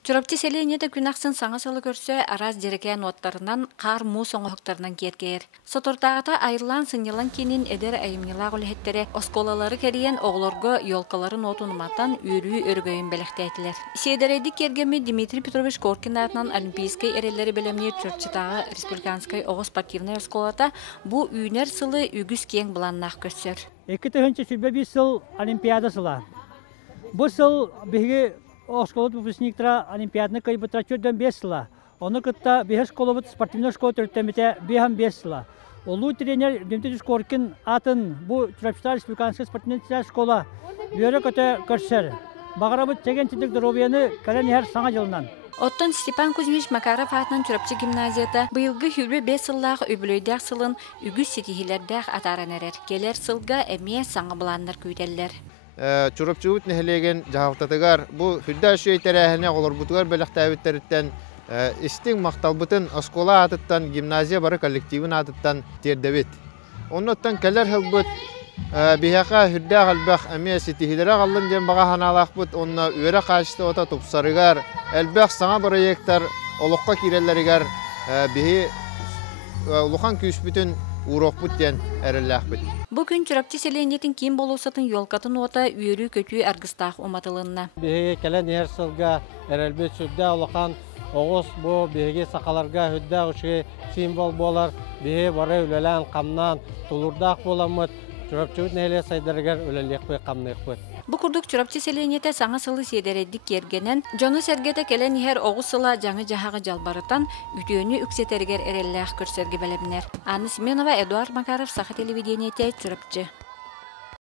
Чурапчы селенеде күнақсын саңа сылы көрсө араз жерекен оттарынан қар му соңоқтарынан кергер. Сотортағыта айырлан сынелан кенин эдер айымнилаг үлехеттере осколалары кериен оғлорго елкаларын отунуматан үрүү өргөйін белектейтілер. Седерейдік кергеми Дмитрий Петрович Коркин атынан олимпийской эрелері белемнер чурапчытағы республиканской оғы спортивный осколата бу үйнер сылы үгіз кең бұланнақ көссөр. 2025 сыл олимпиада сыла. Бу сыл беги осколот выпускниктара олимпиадны кайбытра чөдөн 5 сыла. Оны кытта беги школобут спортивный школа төрттемете 5 сыла. Олу тренер Дмитрий Коркин атын бу чурапчытар республиканский спортивный школа бүйөрө көтө көрсөр. Багарабыт теген тидик дробияны кален her саңа жылынан. Оттон Степан Кузьмич Макаров атынан чурапчы гимназията быйылгы хүрбе 5 сыллах өбөлөйдәк сылын үгіз сетихилердәк атаран әрер. Келер сылга әмие саңа бұланнар көйделер. Чурапчыбыт нехелеген жахалтатыгар бу хүрдә шөйтерәһенә олорбутугар беләктәбиттердән истин макталбытын оскола атыттан гимназия бары коллективын атыттан тердебит. Оннан келер хылбыт бияка хүрдә галбах әмие сетихиләре галлын ден бага ханалахбыт онна үрә кашты ота тупсарыгар әлбәх саңа проекттар олоққа кирелләригәр бии улухан күсбүтен урокбут ден әрелләхбит. Бу күн чурапчы селенетин ким болусатын йолкатын ота үйрү көтүү аргыстах уматылынна. Бии келен ерсылга әрелбет сүддә улухан оғыз бу бии сақаларга хүддә үші символ болар. Бии бары үлелән камнан тулурдақ боламыт. Чурапчыбыт нәйле сайдарыгар үлелек бі камнық бі. Бу курдук чурапчы селенете саңа сылы седереддик кергенен, жону сергете келен ихер оғыз сыла жаңы жахағы жалбарытан үтөөнү үксетергер эрелләх көрсөргө белемнер. Анна Семенова, Эдуард Макаров, Саха телевидениете, чурапчы.